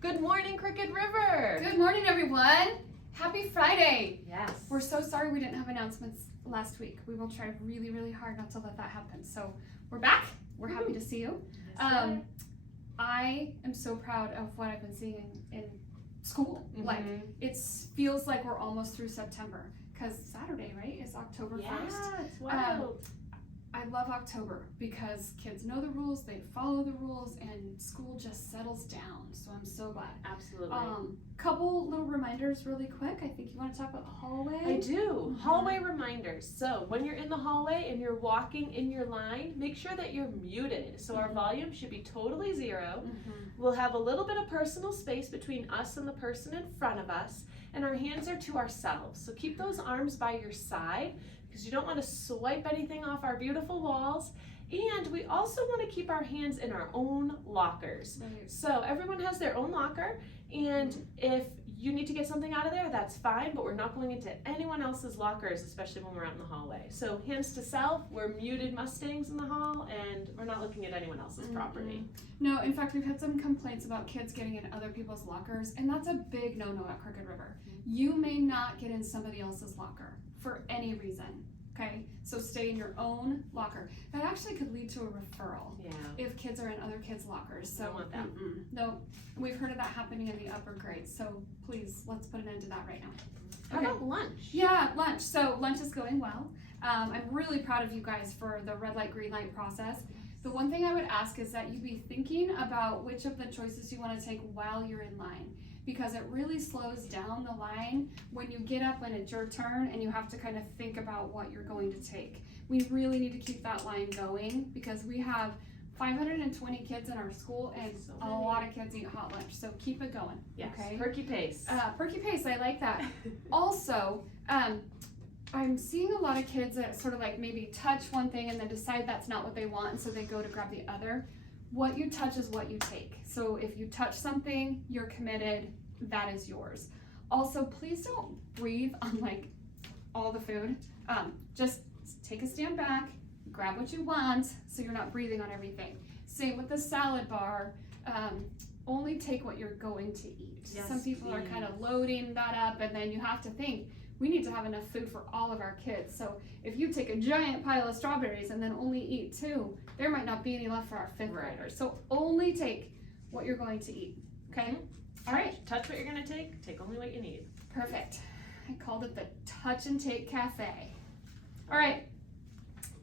Good morning, Crooked River. Good morning, everyone. Happy Friday. Yes. We're so sorry we didn't have announcements last week. We will try really, really hard not to let that happen. So we're back. We're happy to see you. I am so proud of what I've been seeing in school. Like, it feels like we're almost through September because Saturday, right, is October 1st. Yeah, it's wild. I love October because kids know the rules, they follow the rules, and school just settles down. So I'm so glad. Absolutely. Couple little reminders really quick. I think you want to talk about the hallway. I do. Hallway reminders. So when you're in the hallway and you're walking in your line, make sure that you're muted. So our volume should be totally zero. We'll have a little bit of personal space between us and the person in front of us, and our hands are to ourselves. So keep those arms by your side, because you don't want to swipe anything off our beautiful walls. And we also want to keep our hands in our own lockers. Right. So everyone has their own locker, and if you need to get something out of there, that's fine, but we're not going into anyone else's lockers, especially when we're out in the hallway. So hands to self, we're muted Mustangs in the hall, and we're not looking at anyone else's property. No, in fact, we've had some complaints about kids getting in other people's lockers, and that's a big no-no at Crooked River. You may not get in somebody else's locker for any reason, okay? So stay in your own locker. That actually could lead to a referral if kids are in other kids' lockers. So Don't want that. No, we've heard of that happening in the upper grades, so please, let's put an end to that right now. How about lunch? Yeah, lunch. So lunch is going well. I'm really proud of you guys for the red light, green light process. The one thing I would ask is that you be thinking about which of the choices you want to take while you're in line, because it really slows down the line when you get up when it's your turn and you have to kind of think about what you're going to take. We really need to keep that line going because we have 520 kids in our school and a lot of kids eat hot lunch, so keep it going. Yes, okay? perky pace. Perky pace, I like that. Also, I'm seeing a lot of kids that sort of like maybe touch one thing and then decide that's not what they want, and so they go to grab the other. What you touch is what you take. So if you touch something, you're committed, that is yours. Also, please don't breathe on like all the food. Just take a stand back, grab what you want so you're not breathing on everything. Same with the salad bar. Only take what you're going to eat. Yes, some people are kind of loading that up, and then you have to think, we need to have enough food for all of our kids. So if you take a giant pile of strawberries and then only eat 2, there might not be any left for our 5th graders. So only take what you're going to eat, okay? All right. Touch what you're gonna take only what you need. Perfect. I called it the Touch and Take Cafe. All right,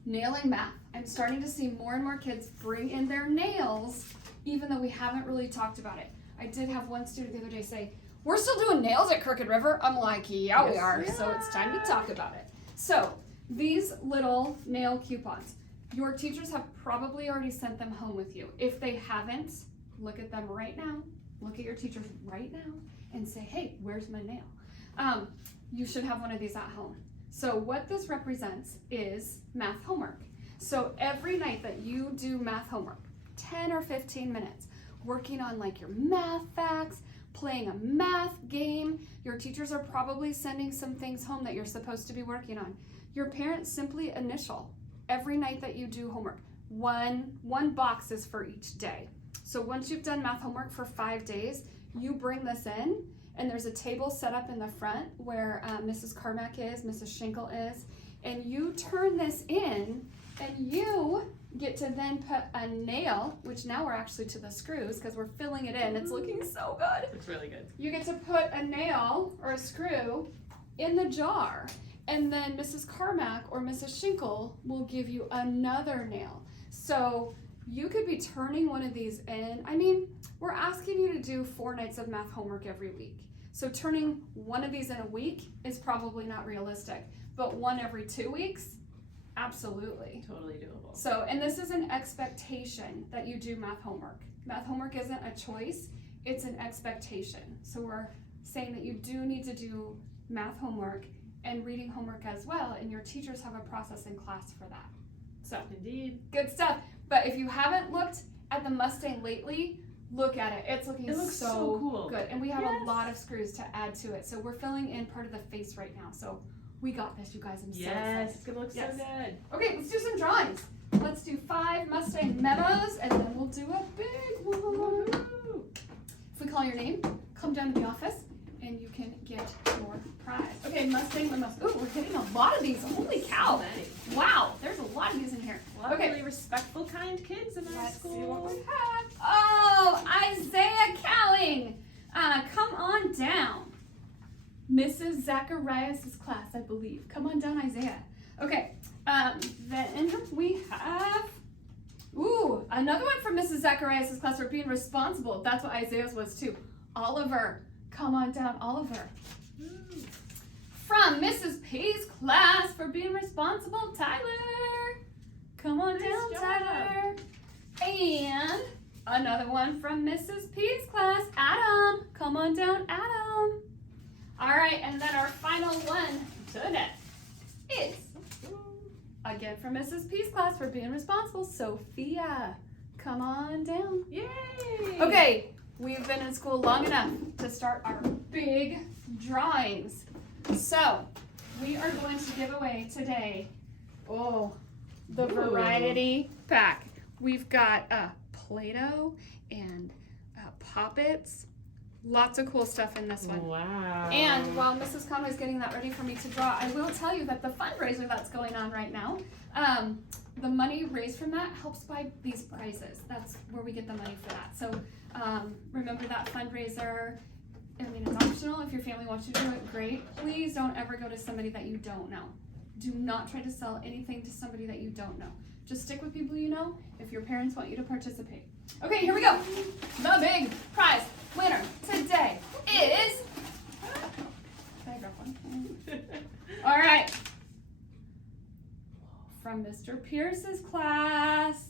nailing math. I'm starting to see more and more kids bring in their nails, even though we haven't really talked about it. I did have one student the other day say, we're still doing nails at Crooked River. I'm like, yeah, we are. So it's time to talk about it. So these little nail coupons, your teachers have probably already sent them home with you. If they haven't, look at them right now. Look at your teachers right now and say, hey, where's my nail? You should have one of these at home. So what this represents is math homework. So every night that you do math homework, 10 or 15 minutes, working on like your math facts, playing a math game, your teachers are probably sending some things home that you're supposed to be working on. Your parents simply initial every night that you do homework. One box is for each day. So once you've done math homework for 5 days, you bring this in, and there's a table set up in the front where Mrs. Carmack is, Mrs. Schinkel is, and you turn this in, and you get to then put a nail, which now we're actually to the screws because we're filling it in. It's looking so good. It's really good. You get to put a nail or a screw in the jar, and then Mrs. Carmack or Mrs. Schinkel will give you another nail. So you could be turning one of these in. I mean, we're asking you to do 4 nights of math homework every week. So turning one of these in a week is probably not realistic, but one every 2 weeks, absolutely. Totally doable. So, and this is an expectation that you do math homework. Math homework isn't a choice, it's an expectation. So we're saying that you do need to do math homework and reading homework as well, and your teachers have a process in class for that. So, Indeed. good stuff. But if you haven't looked at the Mustang lately, look at it. It's looking so cool. good. And we have a lot of screws to add to it. So we're filling in part of the face right now. So we got this, you guys. I'm so excited. It's gonna look so good. Okay, let's do some drawings. Let's do 5 Mustang memos, and then we'll do a big one. If we call your name, come down to the office and you can get your prize. Okay, Mustang, Ooh, we're getting a lot of these. Holy cow. Wow, there's a lot of these in here. A lot of really respectful, kind kids in our school. See what we have. Oh, Isaiah Cowling. Come on down. Mrs. Zacharias' class, I believe. Come on down, Isaiah. Okay, then we have, another one from Mrs. Zacharias' class for being responsible. That's what Isaiah's was too. Oliver, come on down, Oliver. From Mrs. P's class for being responsible, Tyler. Come on down, Tyler. And another one from Mrs. P's class, Adam. Come on down, Adam. All right, and then our final one today is, again from Mrs. P's class for being responsible, Sophia. Come on down. Yay! Okay, we've been in school long enough to start our big drawings. So, we are going to give away today, the variety pack. We've got Play-Doh and Pop-Its. Lots of cool stuff in this one. Wow. And while Mrs. Conway's getting that ready for me to draw, I will tell you that the fundraiser that's going on right now, the money raised from that helps buy these prizes. That's where we get the money for that. So remember that fundraiser. I mean, it's optional. If your family wants you to do it, great. Please don't ever go to somebody that you don't know. Do not try to sell anything to somebody that you don't know. Just stick with people you know if your parents want you to participate. Okay, here we go. The big prize winner today is, can I grab one? All right, from Mr. Pierce's class,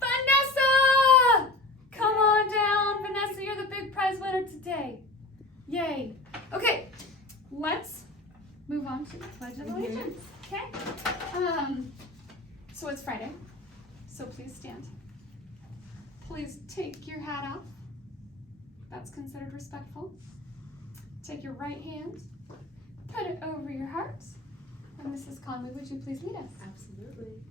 Vanessa! Come on down, Vanessa, you're the big prize winner today. Yay. Okay, let's move on to Pledge of Allegiance, okay? So it's Friday, so please stand. Please take your hat off. That's considered respectful. Take your right hand, put it over your heart. And Mrs. Conway, would you please lead us? Absolutely.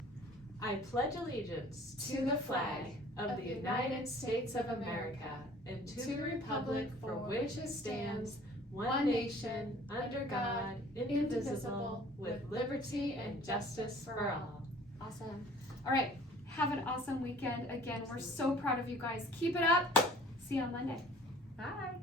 I pledge allegiance to the flag of the United States of America and to the republic for which it stands, one nation, under God, indivisible, with liberty and justice for all. Awesome. All right. Have an awesome weekend. Again, we're so proud of you guys. Keep it up. See you on Monday. Bye.